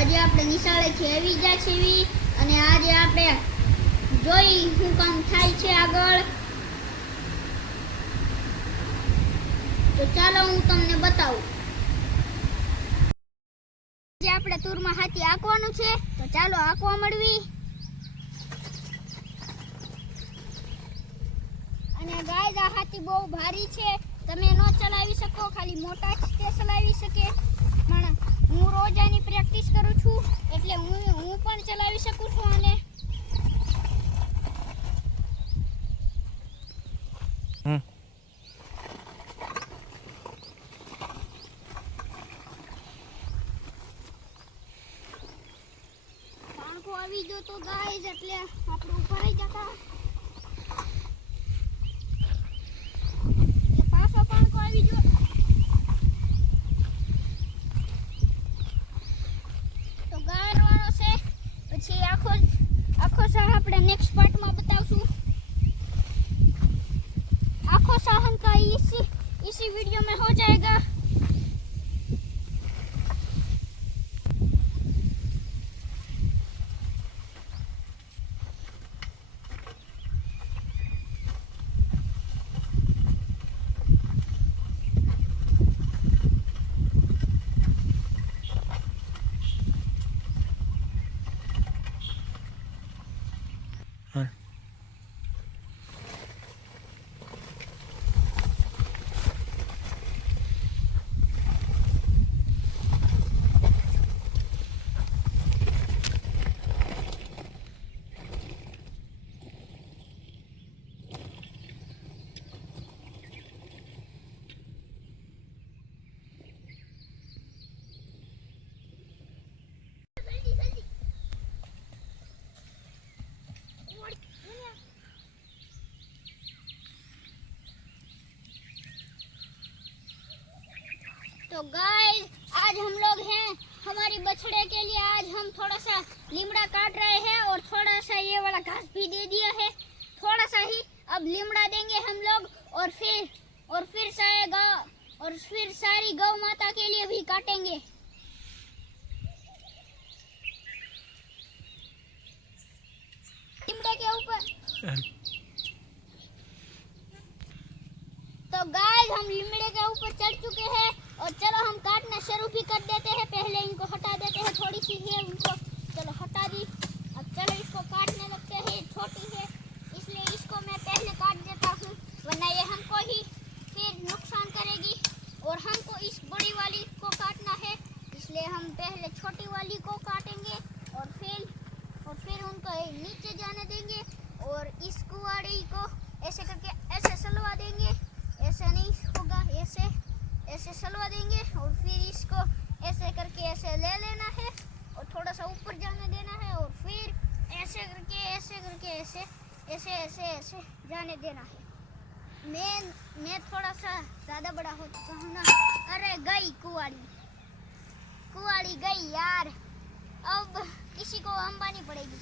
આજે આપણે નિશાળેથી આવી ગયા છીએ અને આજે આપણે જોઈ શું કામ થાય છે આગળ. તો ચાલો હું તમને બતાવું. આજે આપણે તુરમાં હાથી આંકવાનું છે, તો ચાલો આંકવા મળવી. અને ગાઈસ આ હાથી બહુ ભારી છે, તમે ન ચલાવી શકો, ખાલી મોટા જ તે ચલાવી શકે. પણ હું રોજ આની પ્રેક્ટિસ કરું છું એટલે હું પણ ચલાવી શકું છું. અને પાંખો આવી ગયો તો ગાઈસ એટલે આપણે ઉપર આવી જતા. પાછો પાંખો આવી ગયો. તો ગાળવાનો છે, પછી આખો સાહ આપણે નેક્સ્ટ પાર્ટમાં બતાવશું. आँखों साहन का इसी वीडियो में हो जाएगा. तो गाइस आज हम लोग हैं हमारी बछड़े के लिए, आज हम थोड़ा सा लीमड़ा काट रहे हैं और थोड़ा सा ये वाला घास भी दे दिया है. थोड़ा सा ही अब लीमड़ा देंगे हम लोग और फिर सारी गौ माता के लिए भी काटेंगे. लीमड़े के ऊपर तो गाइस हम लीमड़े के ऊपर चढ़ चुके हैं और चलो हम काटना शुरू भी कर देते हैं. पहले इनको हटा देते हैं, थोड़ी सी है उनको, चलो हटा दी. अब चलो इसको काटने लगते हैं. छोटी है इसलिए इसको मैं पहले काट देता हूँ, वरना ये हमको ही फिर नुकसान करेगी. और हमको इस बड़ी वाली को काटना है, इसलिए हम पहले छोटी वाली को काटेंगे और फिर उनको नीचे जाने देंगे. और इस कुआड़ी को ऐसे करके ऐसे सलवा देंगे. ऐसे नहीं होगा, ऐसे सलवा देंगे और फिर इसको ऐसे करके ऐसे ले लेना है और थोड़ा सा ऊपर जाने देना है और फिर ऐसे करके ऐसे जाने देना है. मैं थोड़ा सा ज़्यादा बड़ा हो चुका हूँ ना. अरे गई कुआड़ी गई यार, अब किसी को अंबानी पड़ेगी.